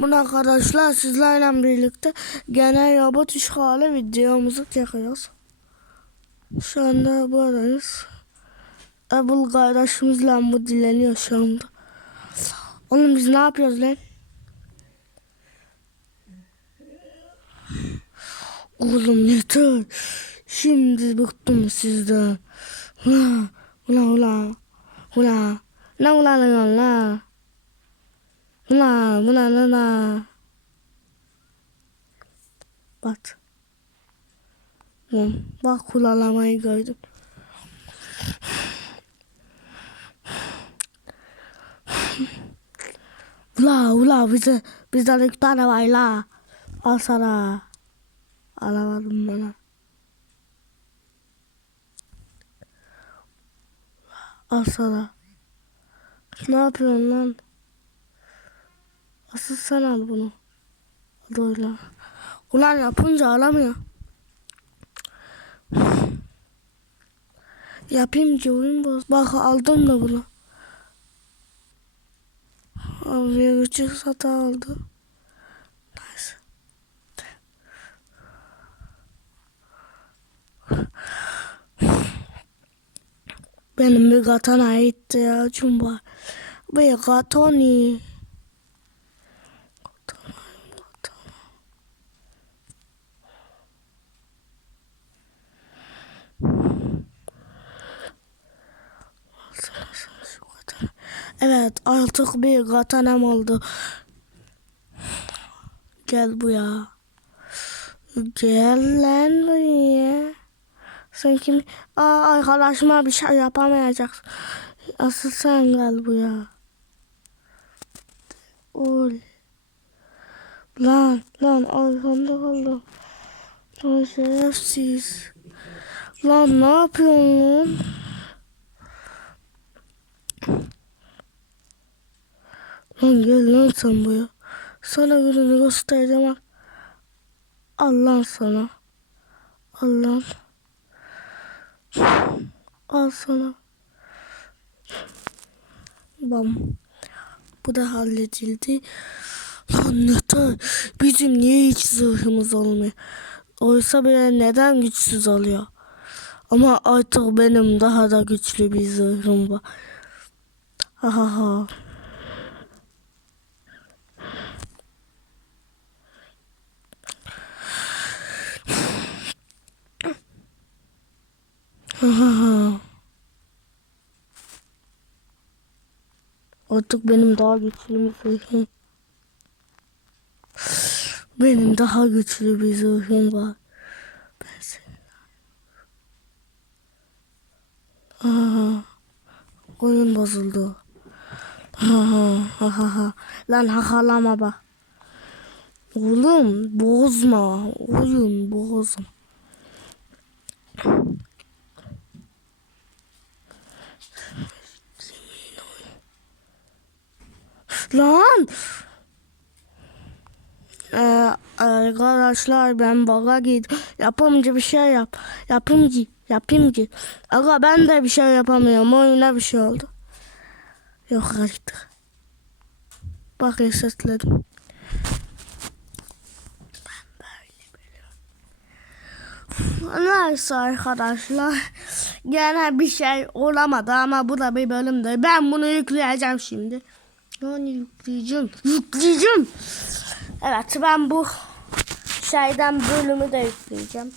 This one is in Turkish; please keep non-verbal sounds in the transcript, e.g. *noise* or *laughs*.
Bunu arkadaşlar sizlerle birlikte genel robot işgali videomuzu çekiyoruz. Şu anda buradayız. Ebul kardeşimizle bu dileniyor şu anda. Oğlum biz ne yapıyoruz lan? Oğlum yeter. Şimdi bıktım sizden. Ula ula ula. Ne ula ula ula. Ula ula ula. Bak. Oğlum, Bak kulalamayı gördüm. Ula ula bize bizden iki tane var la. Al sana. Alamadım bana. Al sana. Ne yapıyorsun lan? Asıl sen al bunu. Hadi oyna. Ulan yapınca alamıyor. Yapayım ki oyun boz. Bak aldım da bunu. Abi küçük sata aldı. Neyse. Benim bir katana ihtiyacım var. Bir katani. Katana, katana. Alsana sen şu katana. Evet artık bir katanam oldu. Gel buraya. Gel lan buraya. Sen kim? Aa, arkadaşıma bir şey yapamayacaksın. Asıl sen gel buraya. Ol. Lan lan arkamda kaldım. Lan şerefsiz. Lan ne yapıyorsun? Lan gel lan sen buraya. Sana gününü göstereceğim. bak. Al sana. Al lan. Al sana. Bam. Bu da halledildi. Lan yeter. Bizim niye hiç zırhımız olmuyor? Oysa bile neden güçsüz oluyor? Ama artık benim daha da güçlü bir zırhım var. Ha ha ha. Ha ha ha. *laughs* Artık benim daha güçlü bir zırhım. Benim daha güçlü bir zırhım var. Ben seni... Aha. Oyun bozuldu. *laughs* Lan hahalama bak. Oğlum bozma. Oyun bozma. Lan! Ee, arkadaşlar ben baga git. Yapımcı bir şey yap. Yapımcı. Yapımcı. Aga ben de bir şey yapamıyorum. Oyuna bir şey oldu. Yok artık. Bak resetledim. Neyse arkadaşlar. Gene bir şey olamadı ama bu da bir bölümdü. Ben bunu yükleyeceğim şimdi. Yani yükleyeceğim. Yükleyeceğim. Evet ben bu şeyden bölümü de yükleyeceğim.